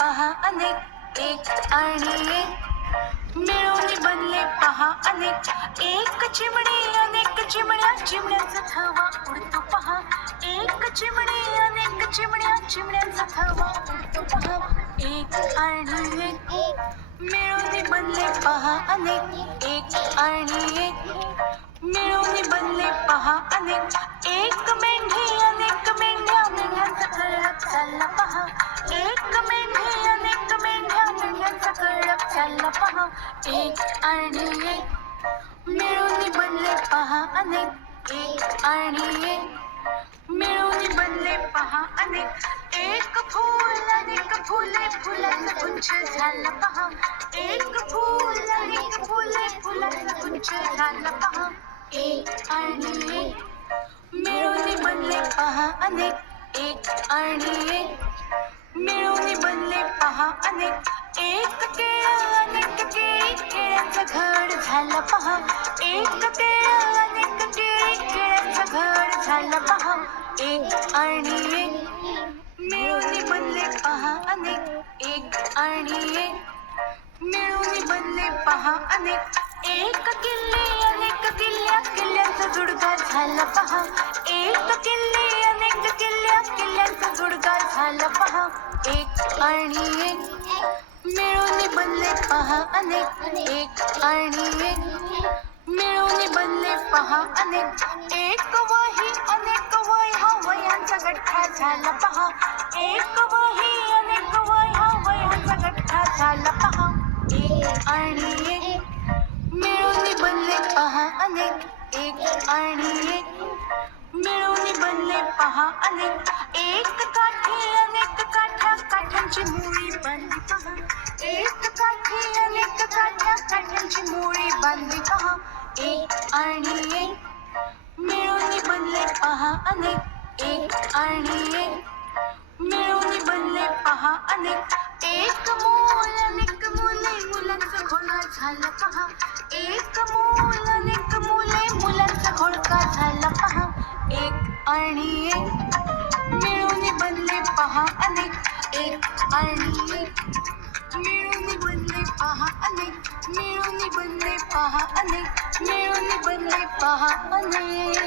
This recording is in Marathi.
पहा अनेक, एक आणि एक मिळून बनले पहा अनेक. एक चिमणी अनेक चिमण्या, चिमण्यांचा थवा उडतो पहा. एक चिमणी अनेक चिमण्या, चिमण्यांचा थवा उडतो पहा. एक आणि एक मिळून बनले पहा अनेक, एक आणि एक मिळून बनले पहा अनेक. एक मेंढी अनेक मेंढ्या, मेंढ्यांचा कळप चालला पहा. एक मेंढी अनेक मेंढ्या, मेंढ्यांचा कळप चालला पहा. एक आणि एक मिळून बनले पहा अनेक, एक आणि एक मिळून बनले पहा अनेक. एक फूल अनेक फुले, फुलांचा गुंछ झाला पहा. एक फूल अनेक फुले, फुलांचा गुंछ झाला पहा. एक आणि एक मिळून बनले पहा अनेक, एक आणि एक मिळून बनले पहा अनेक. एक केळ अनेक केळी, केळ्यांचं घड झालं पहा. एक केळ अनेक केळी, केळ्यांचं घड झालं पहा. एक आणि एक मिळून बनले पहा अनेक, एक आणि एक मिळून बनले पहा अनेक. एक किल्ली अनेक किल्ल्या, किल्ल्यांचा जुडगा झाला पहा. एक किल्ली अनेक किल्ल्या, किल्ल्यांचा जुडगा झाला पहा. एक आणि एक मिळून बनले पहा अनेक, एक आणि एक मिळून बनले पहा अनेक. एक वही अनेक वह्या, वह्यांचा गठ्ठा झाला पहा. एक वही अनेक वह्या, वह्यांचा गठ्ठा झाला पहा. एक आणि एक मिळून बनले पहा अनेक, एक आणि एक मिळून बनले पहा अनेक. एक काठी अनेक काठ्या, काठ्यांची मुळी बांधली पहा. एक काठी अनेक काठ्या, काठ्यांची मुळी बांधली पहा. एक आणि एक मिळून बनले पहा अनेक, एक आणि एक मिळून बनले पहा अनेक. एक मूल अनेक मुले, मुलांचा घोळका झाला पहा. एक मूल अनेक मुले, मुलांचा घोळका झाला पहा. एक आणि एक मिळून बनले पहा अनेक, एक आणि एक मिळून बनले पहा अनेक, मिळून बनले पहा अनेक, मिळून बनले पहा अनेक.